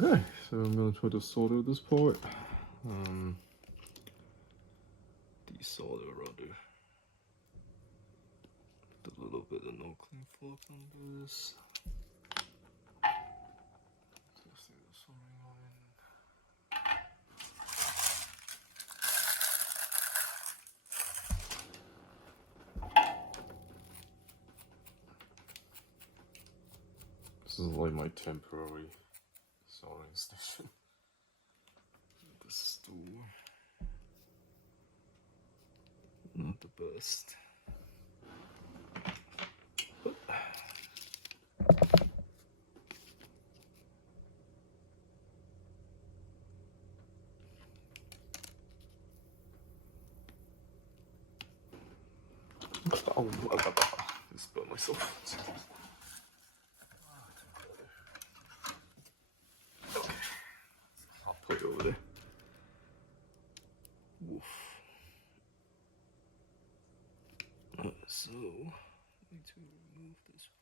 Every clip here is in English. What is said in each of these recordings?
Okay, so I'm gonna try to solder this part. Desolder rather. Put a little bit of no clean flux on this. Testing the soldering iron. This is like my temporary soldering station. The stool. Not the best. Oh, I spilled myself. Okay, I'll put it over there. Woof. So, I need to remove this part.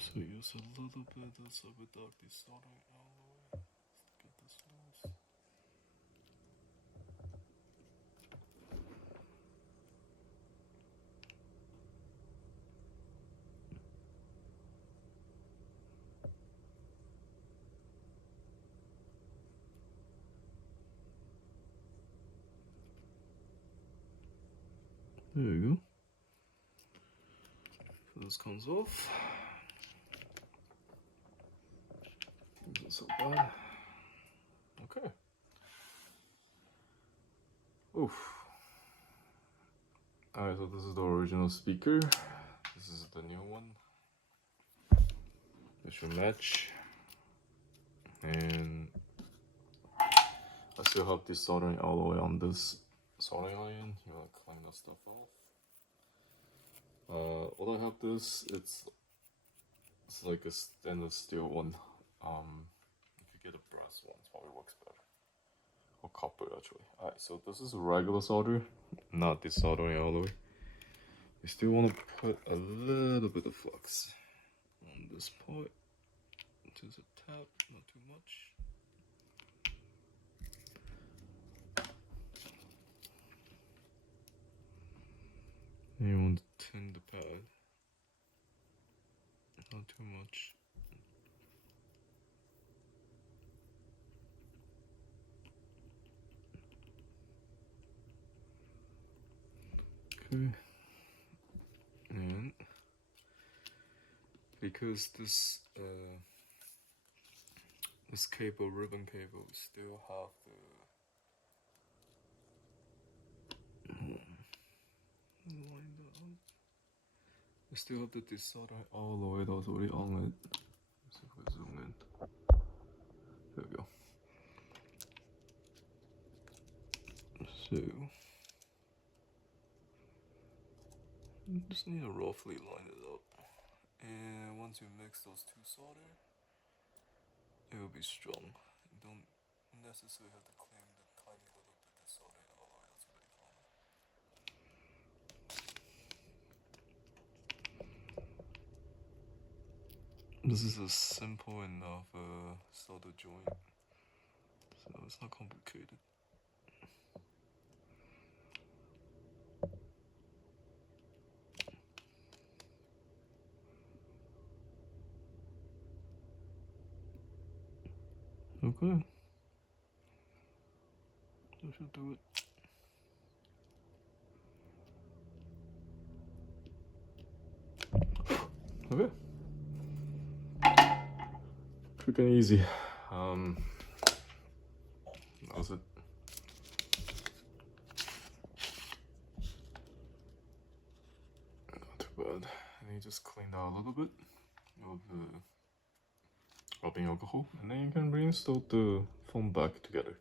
So use a little bit so without desoldering alloy. Get this loose. There you go. So this comes off. Isn't so bad. Okay. Oof. Alright, so this is the original speaker. This is the new one. It should match. And I still have this soldering alloy on this soldering iron. You want to clean that stuff off. What I have this, it's like a stainless steel one. If you get a brass one, it probably works better. Or copper actually. Alright, so this is regular solder, not this soldering alloy. You still want to put a little bit of flux on this part. Just a tap, not too much. And you want to thin the pad, not too much. Okay. And because this cable, ribbon cable, still have the line that up. I still have the desolder alloy that was already on it. Let's see if I zoom in. There we go. So you just need to roughly line it up. And once you mix those two solder, it will be strong. You don't necessarily have to clean the tiny little bit of soldering alloy. That's pretty common. This is a simple enough solder joint, so it's not complicated. Okay, that should do it. Okay, quick and easy. That was it. bad. And you just clean that a little bit with the rubbing alcohol, and then you can reinstall the phone back together.